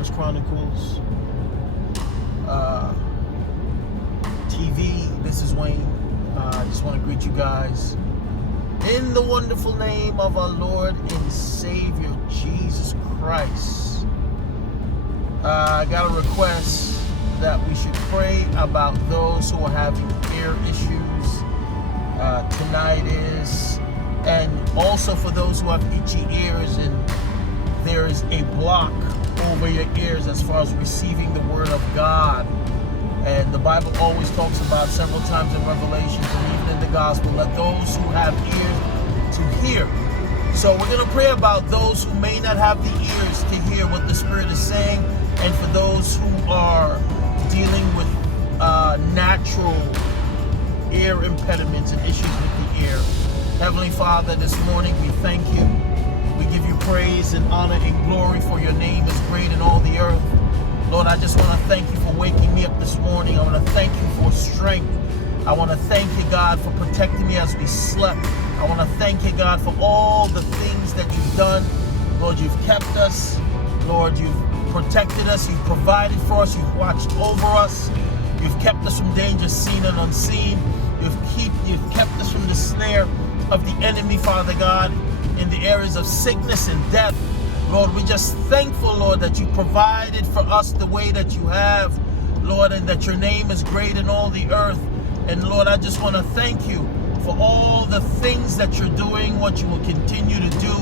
Deliverance Chronicles TV. This is Wayne. I just want to greet you guys in the wonderful name of our Lord and Savior Jesus Christ. I got a request that we should pray about those who are having ear issues, tinnitus, and also for those who have itchy ears and there is a block over your ears as far as receiving the word of God. And the Bible always talks about several times in Revelation and even in the gospel, let those who have ears to hear. So we're going to pray about those who may not have the ears to hear what the Spirit is saying, and for those who are dealing with natural ear impediments and issues with the ear. Heavenly Father, this morning we thank you. We give you praise and honor and glory, for your name is great in all the earth. Lord, I just want to thank you for waking me up this morning. I want to thank you for strength. I want to thank you, God, for protecting me as we slept. I want to thank you, God, for all the things that you've done. Lord, you've kept us. Lord, you've protected us. You've provided for us. You've watched over us. You've kept us from danger seen and unseen. You've kept us from the snare of the enemy, Father God, in the areas of sickness and death. Lord, we're just thankful, Lord, that you provided for us the way that you have, Lord, and that your name is great in all the earth. And Lord, I just want to thank you for all the things that you're doing, what you will continue to do.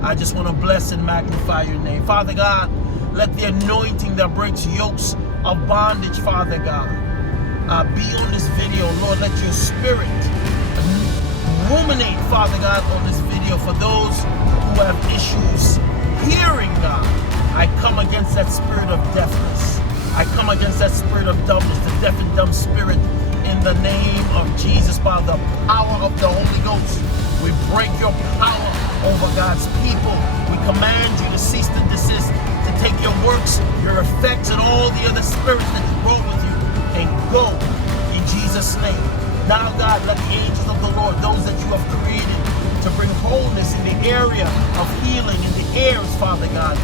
I just want to bless and magnify your name. Father God, let the anointing that breaks yokes of bondage, Father God, be on this video. Lord, let your spirit ruminate, Father God, on this video for those who have issues hearing, God. I come against that spirit of deafness. I come against that spirit of dumbness, the deaf and dumb spirit, in the name of Jesus. By the power of the Holy Ghost, we break your power over God's people. We command you to cease and desist, to take your works, your effects, and all the other spirits that you brought with you, and go in Jesus' name. Now, God, let the angels of the Lord, those that you have created to bring wholeness in the area of healing in the ears, Father God,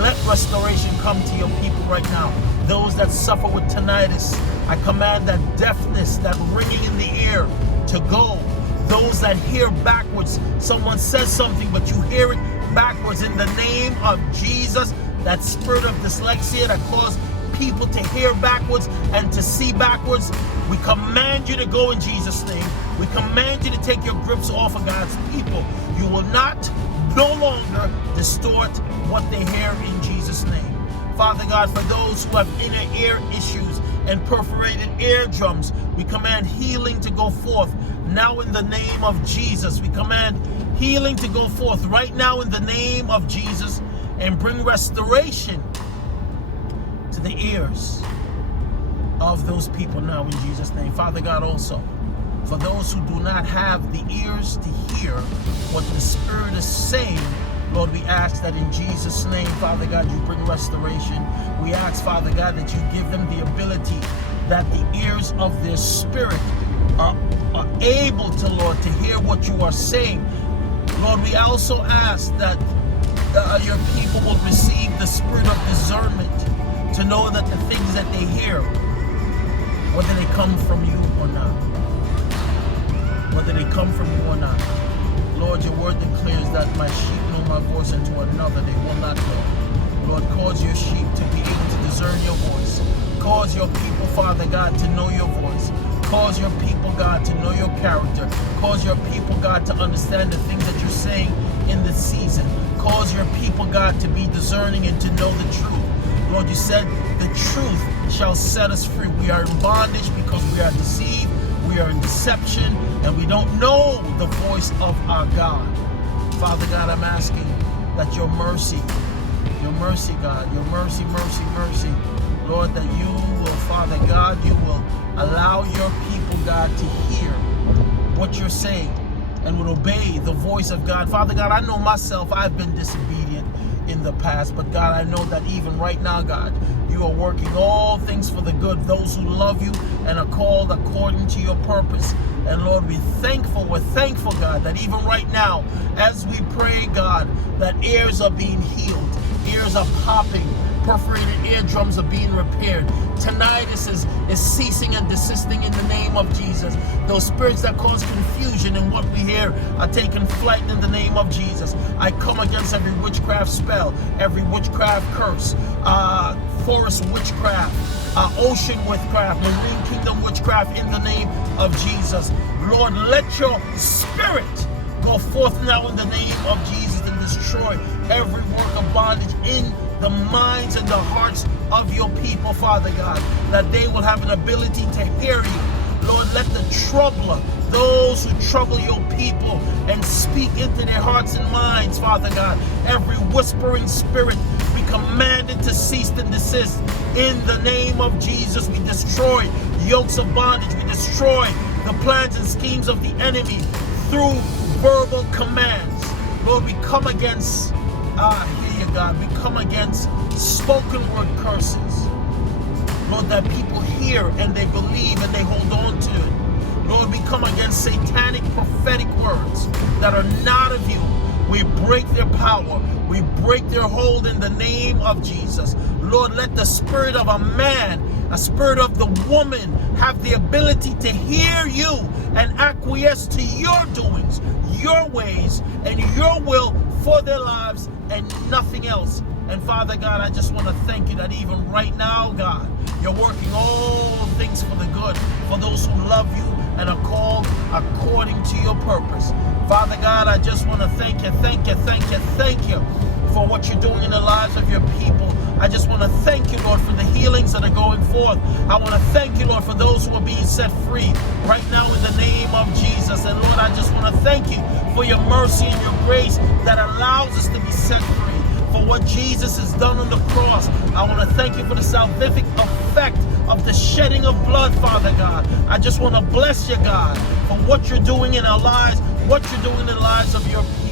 let restoration come to your people right now. Those that suffer with tinnitus, I command that deafness, that ringing in the ear, to go. Those that hear backwards, someone says something but you hear it backwards, in the name of Jesus. That spirit of dyslexia that causes people to hear backwards and to see backwards, we command you to go in Jesus' name. We command you to take your grips off of God's people. You will no longer distort what they hear in Jesus' name. Father God, for those who have inner ear issues and perforated eardrums, we command healing to go forth now in the name of Jesus. We command healing to go forth right now in the name of Jesus, and bring restoration to the ears of those people now in Jesus' name. Father God, also for those who do not have the ears to hear what the Spirit is saying, Lord, we ask that in Jesus' name, Father God, you bring restoration. We ask, Father God, that you give them the ability, that the ears of their spirit are able to, Lord, to hear what you are saying. Lord, we also ask that your people will receive the spirit of discernment, to know that the things that they hear, whether they come from you or not, whether they come from you or not. Lord, your word declares that my sheep know my voice, and to another they will not go. Lord, cause your sheep to be able to discern your voice. Cause your people, Father God, to know your voice. Cause your people, God, to know your character. Cause your people, God, to understand the things that you're saying in this season. Cause your people, God, to be discerning and to know the truth. Lord, you said the truth shall set us free. We are in bondage because we are deceived. We are in deception, and we don't know the voice of our God. Father God, I'm asking that your mercy, God, your mercy, Lord, that you will, Father God, you will allow your people, God, to hear what you're saying and will obey the voice of God. Father God, I know myself, I've been disobedient in the past, but God, I know that even right now, God, you are working all things for the good, those who love you and are called according to your purpose. And Lord, we're thankful, God, that even right now, as we pray, God, that ears are being healed, ears are popping, Perforated eardrums are being repaired. Tinnitus is ceasing and desisting in the name of Jesus. Those spirits that cause confusion in what we hear are taking flight in the name of Jesus. I come against every witchcraft spell, every witchcraft curse, forest witchcraft, ocean witchcraft, marine kingdom witchcraft in the name of Jesus. Lord, let your spirit go forth now in the name of Jesus and destroy every work of bondage in the minds and the hearts of your people, Father God, that they will have an ability to hear you. Lord, let the troubler, those who trouble your people and speak into their hearts and minds, Father God, every whispering spirit, we commanded to cease and desist in the name of Jesus. We destroy yokes of bondage. We destroy the plans and schemes of the enemy through verbal commands. Lord, we come against, hear you, God, we come against spoken word curses. Lord, that people hear and they believe and they hold on to it. Lord, we come against satanic prophetic words that are not of you. We break their power. We break their hold in the name of Jesus. Lord, let the spirit of a man, a spirit of the woman have the ability to hear you and acquiesce to your doings, your ways, and your will for their lives and nothing else. And Father God, I just want to thank you that even right now, God, you're working all things for the good for those who love you and are called according to your purpose. Father God, I just want to thank you for what you're doing in the lives of your people. I just want to thank you, Lord, for the healings that are going forth. I want to thank you, Lord, for those who are being set free right now in the name of Jesus. And Lord, I just want to thank you for your mercy and your grace that allows us to be set free. For what Jesus has done on the cross. I want to thank you for the salvific effect of the shedding of blood, Father God. I just want to bless you, God, for what you're doing in our lives, what you're doing in the lives of your people.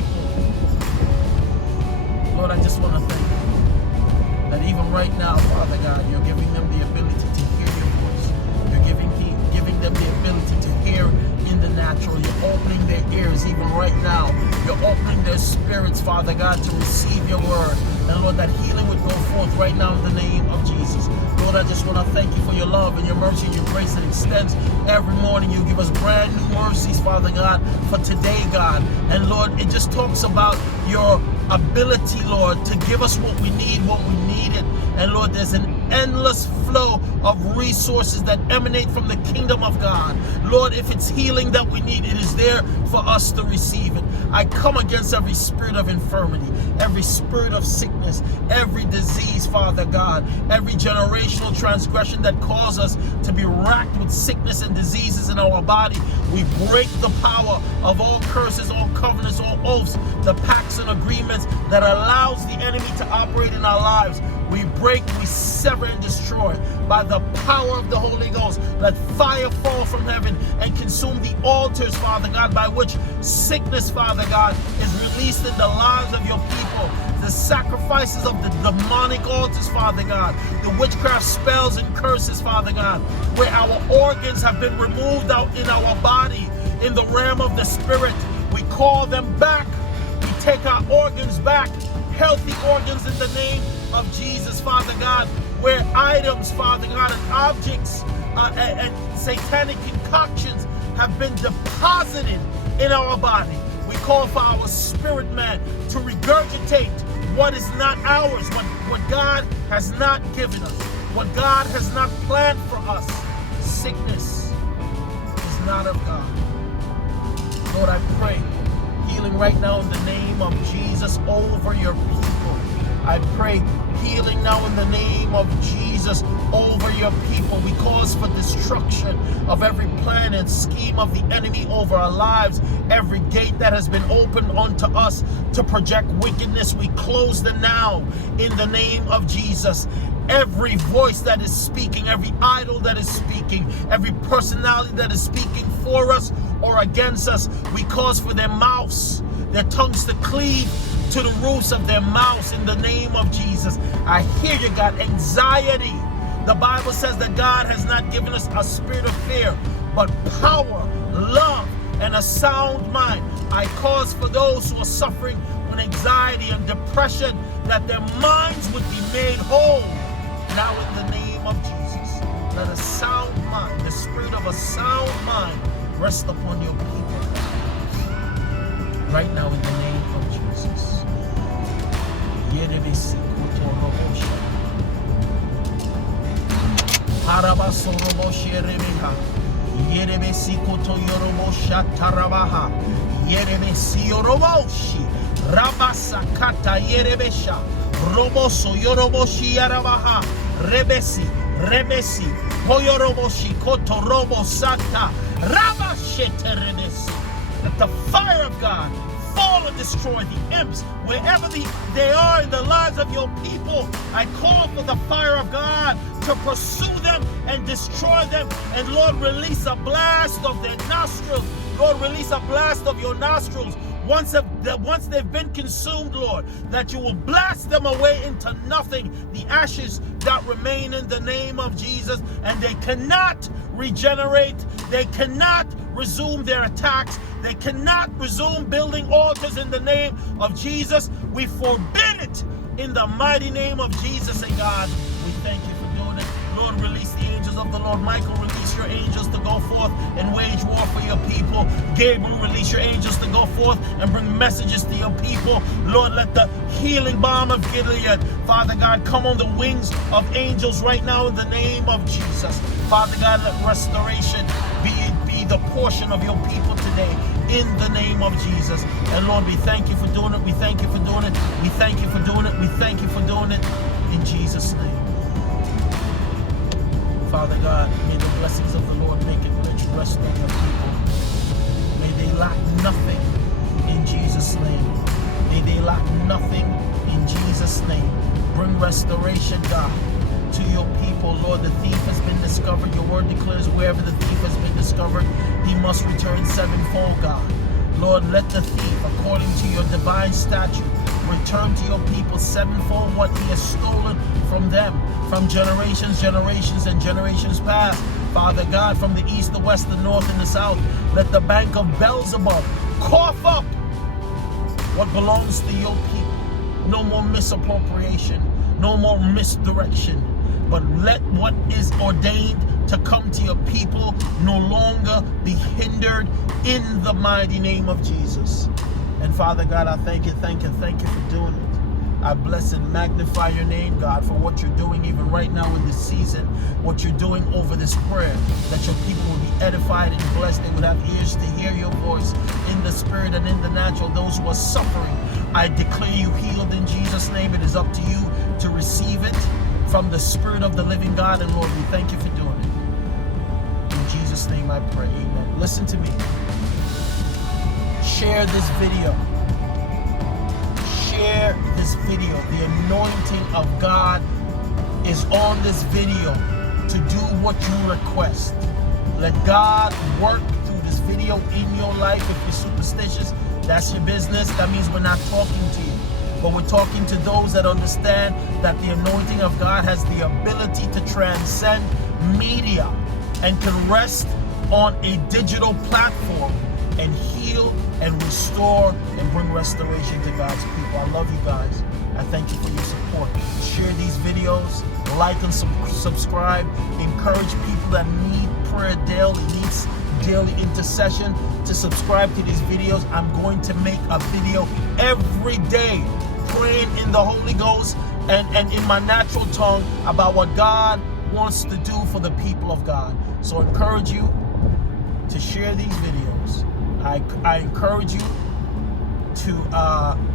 Lord, I just want to thank you that even right now, Father God, you're giving them the ability to hear your voice. You're giving them the ability to hear in the natural. You're opening their ears even right now. You're opening their spirits, Father God, to receive your word. And Lord, that healing would go forth right now in the name of Jesus. Lord, I just want to thank you for your love and your mercy and your grace that extends every morning. You give us brand new mercies, Father God, for today, God. And Lord, it just talks about your ability, Lord, to give us what we need, what we needed. And Lord, there's an endless flow of resources that emanate from the kingdom of God. Lord, if it's healing that we need, it is there for us to receive it. I come against every spirit of infirmity, every spirit of sickness, every disease, Father God, every generational transgression that causes us to be racked with sickness and diseases in our body. We break the power of all curses, all covenants, all oaths, the pacts and agreements that allows the enemy to operate in our lives. We break, we sever and destroy by the power of the Holy Ghost. Let fire fall from heaven and consume the altars, Father God, by which sickness, Father God, is released in the lives of your people. The sacrifices of the demonic altars, Father God, the witchcraft spells and curses, Father God, where our organs have been removed out in our body, in the realm of the spirit. We call them back. We take our organs back, healthy organs in the name of Jesus, Father God, where items, Father God, and objects and satanic concoctions have been deposited in our body. We call for our spirit man to regurgitate what is not ours, what God has not given us, what God has not planned for us. Sickness is not of God. Lord, I pray healing right now in the name of Jesus over your people. I pray healing now in the name of Jesus over your people. We cause for destruction of every plan and scheme of the enemy over our lives. Every gate that has been opened unto us to project wickedness, we close them now in the name of Jesus. Every voice that is speaking, every idol that is speaking, every personality that is speaking for us or against us, we cause for their mouths, their tongues to cleave to the roofs of their mouths in the name of Jesus. I hear you, God. Anxiety. The Bible says that God has not given us a spirit of fear, but power, love, and a sound mind. I cause for those who are suffering with anxiety and depression, that their minds would be made whole. Now in the name of Jesus, let a sound mind, the spirit of a sound mind, rest upon your people. Right now in the name of Jesus. Rabasakata yerebesha roboso yoroboshi yarabaha rebesi hoyoroboshi koto robosata rabashete rebesi. Let the fire of God fall and destroy the imps wherever they are in the lives of your people. I call for the fire of God to pursue them and destroy them. And Lord, release a blast of their nostrils. Lord, release a blast of your nostrils. Once they've been consumed, Lord, that you will blast them away into nothing, the ashes that remain in the name of Jesus, and they cannot regenerate, they cannot resume their attacks, they cannot resume building altars in the name of Jesus. We forbid it in the mighty name of Jesus. And God, we thank you for doing it. Lord, release the angels of the Lord. Michael, release your angels to go forth and wage war for your people. Gabriel, release your angels to go forth and bring messages to your people. Lord, let the healing balm of Gilead, Father God, come on the wings of angels right now in the name of Jesus. Father God, let restoration be the portion of your people today in the name of Jesus. And Lord, we thank you for doing it. We thank you for doing it. We thank you for doing it. We thank you for doing it in Jesus' name. Father God, may the blessings of the Lord make it rich, rest on your people. May they lack nothing in Jesus' name. May they lack nothing in Jesus' name. Bring restoration, God, to your people. Lord, the thief has been discovered. Your word declares wherever the thief has been discovered, he must return sevenfold, God. Lord, let the thief, according to your divine statute, return to your people sevenfold what he has stolen from them, from generations, and generations past. Father God, from the east, the west, the north, and the south, let the bank of Beelzebub cough up what belongs to your people. No more misappropriation, no more misdirection, but let what is ordained to come to your people no longer be hindered in the mighty name of Jesus. And Father God, I thank you for doing it. I bless and magnify your name, God, for what you're doing even right now in this season, what you're doing over this prayer, that your people will be edified and blessed. They would have ears to hear your voice in the spirit and in the natural. Those who are suffering, I declare you healed in Jesus' name. It is up to you to receive it from the Spirit of the living God. And Lord, we thank you for doing it. In Jesus' name I pray, amen. Listen to me. Share this video. Share this video. The anointing of God is on this video to do what you request. Let God work through this video in your life. If you're superstitious, that's your business. That means we're not talking to you. But we're talking to those that understand that the anointing of God has the ability to transcend media and can rest on a digital platform and heal and restore and bring restoration to God's people. I love you guys. I thank you for your support. Share these videos, like and subscribe. Encourage people that need prayer daily, needs daily intercession to subscribe to these videos. I'm going to make a video every day praying in the Holy Ghost and in my natural tongue about what God wants to do for the people of God. So I encourage you to share these videos. I encourage you to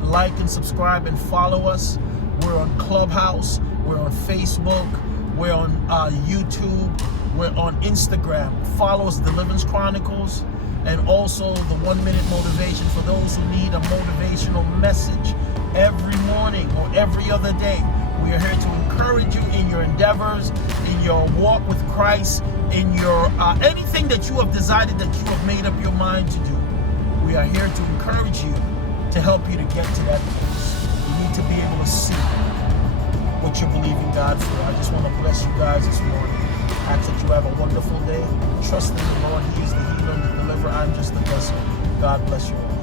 like and subscribe and follow us. We're on Clubhouse, we're on Facebook, we're on YouTube, we're on Instagram. Follow us, Deliverance Chronicles, and also the 1 minute motivation for those who need a motivational message every morning or every other day. We are here to encourage you in your endeavors, in your walk with Christ, in your anything that you have decided, that you have made up your mind to do. We are here to encourage you, to help you to get to that place. You need to be able to see what you're believing God for. I just want to bless you guys this morning. I ask that you have a wonderful day. Trust in the Lord. He is the healer and the deliverer. I'm just the vessel. God bless you all.